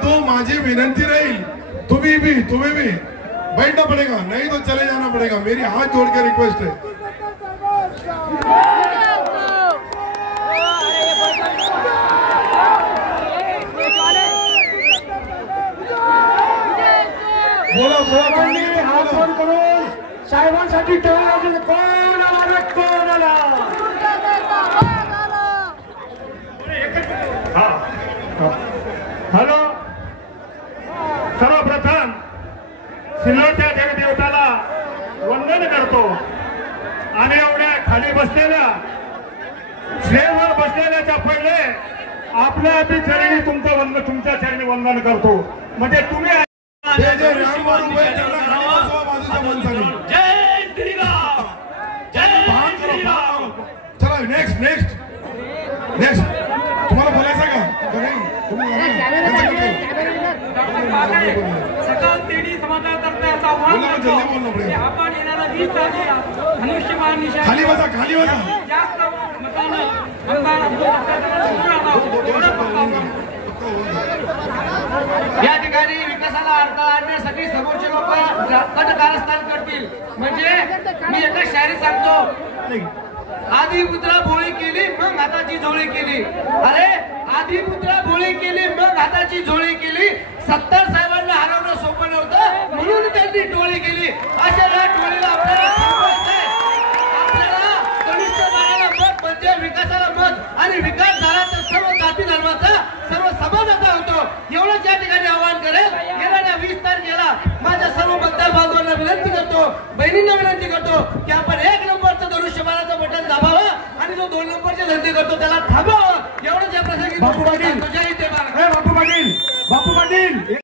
परंतु माझी विनंती रहेगी, तुम्हें भी बैठना पड़ेगा, नहीं तो चले जाना पड़ेगा। मेरी हाथ जोड़ के रिक्वेस्ट है। बोला हात फोन करून साहेबांसाठी ठेवलं कोण आला कोण आला। हॅलो, सर्वप्रथम सिल्लोडच्या जगदेवताला वंदन करतो आणि एवढ्या खाली बसलेल्या स्टेजवर बसलेल्याच्या पहिले आपल्या चरणी तुमच्या चरणी वंदन करतो। म्हणजे तुम्ही जय राम जय श्रीराम जय श्रीराम। चला नेक्स्ट तुम्हाला बोलायचं का नाही? सकल तेडी समाजातर्फे असं आव्हान करतो की आपण येणारा 20 तारखेला धनुष्यबाण निशाण खाली बसा जास्त मतानं आमदार अब्दुल सत्तार निवडून आला एवढं पक्का या ठिकाणी विकासाला अडथळा आणण्यासाठी समोरचे लोक कटकारस्थान करतील। म्हणजे मी एका शायरी सांगतो, आधी मुद्रा भोळी केली मग हाताची झोळी केली। अरे आधी मुद्रा भोळी केली मग हाताची झोळी केली। सत्तार साहेबांना हरवणं सोपं नव्हतं म्हणून त्यांनी टोळी केली। अशा या टोळीला आपल्याला धनुष्यबाणाला मत म्हणजे विकासाला मत आणि विकास झाला तर सर्व जाती धर्माचा सर्व समाजाचा होतो। एवढंच या ठिकाणी आवाहन करेल। येणाऱ्या 20 तारखेला माझ्या सर्व मतदार बांधवांना विनंती करतो, बहिणींना विनंती करतो की आपण 1 नंबरचं धनुष्यबाणाचं बटन दाबावं आणि जो 2 नंबरचे धंदे करतो त्याला थांबवावं। एवढंच या प्रसंगी